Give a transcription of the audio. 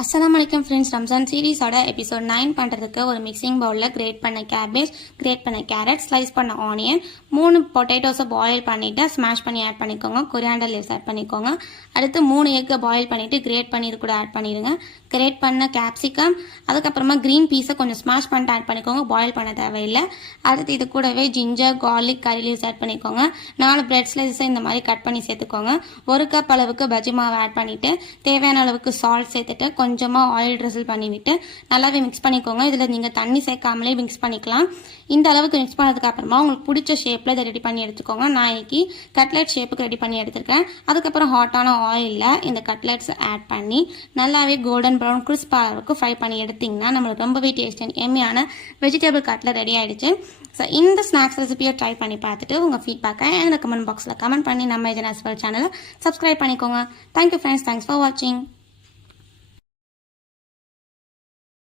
அஸ்ஸலாமு அலைக்கும் friends, Ramzan சீரீஸோட episode 9 பண்ணுறதுக்கு ஒரு மிக்சிங் பவுலில் கிரேட் பண்ண கேபேஜ், கிரேட் பண்ண கேரட், ஸ்லைஸ் பண்ண ஆனியன், 3 பொட்டேட்டோஸை பாயில் பண்ணிவிட்டு ஸ்மாஷ் பண்ணி ஆட் பண்ணிக்கோங்க. கொரியாண்டர் லீவ்ஸ் ஆட் பண்ணிக்கோங்க. அடுத்து 3 எக்கை பாயில் பண்ணிவிட்டு கிரேட் பண்ணி இது கூட ஆட் பண்ணிடுங்க. கிரேட் பண்ண கேப்சிகம், அதுக்கப்புறமா க்ரீன் பீஸை கொஞ்சம் ஸ்மாஷ் பண்ணிட்டு ஆட் பண்ணிக்கோங்க. பாயில் பண்ண தேவையில்லை. அடுத்து இது கூடவே ginger, garlic, curry leaves add பண்ணிக்கோங்க. 4 பிரெட் ஸ்லைஸை இந்த மாதிரி கட் பண்ணி சேர்த்துக்கோங்க. 1 கப் அளவுக்கு பஜ்ஜி மாவை ஆட் பண்ணிவிட்டு தேவையான அளவுக்கு சால்ட் சேர்த்துட்டு கொஞ்சமாக ஆயில் ட்ரிசில் பண்ணிவிட்டு நல்லாவே மிக்ஸ் பண்ணிக்கோங்க. இதில் நீங்கள் தண்ணி சேர்க்காமலே மிக்ஸ் பண்ணிக்கலாம். இந்த அளவுக்கு மிக்ஸ் பண்ணதுக்கு அப்புறமா உங்களுக்கு பிடிச்ச ஷேப்பில் இதை ரெடி பண்ணி எடுத்துக்கோங்க. நான் இன்னைக்கு கட்லெட் ஷேப்புக்கு ரெடி பண்ணி எடுத்துருக்கேன். அதுக்கப்புறம் ஹாட்டான ஆயிலில் இந்த கட்லெட்ஸ் ஆட் பண்ணி நல்லாவே கோல்டன் ப்ரௌன் கிறிஸ்பாக அளவுக்கு ஃப்ரை பண்ணி எடுத்திங்கன்னா நம்மளுக்கு ரொம்பவே டேஸ்ட் அண்ட் எம்மியான வெஜிடபிள் கட்லெட் ரெடி ஆகிடுச்சு. ஸோ இந்த ஸ்நாக்ஸ் ரெசிபியை ட்ரை பண்ணி பார்த்துட்டு உங்கள் ஃபீட்பேக்கை எனக்கு கமெண்ட் பாக்ஸில் கமெண்ட் பண்ணி நம்ம இதன் சேனலை சப்ஸ்கிரைப் பண்ணிக்கோங்க. தேங்க்யூ ஃப்ரெண்ட்ஸ், தேங்க்ஸ் ஃபார் வாட்சிங்.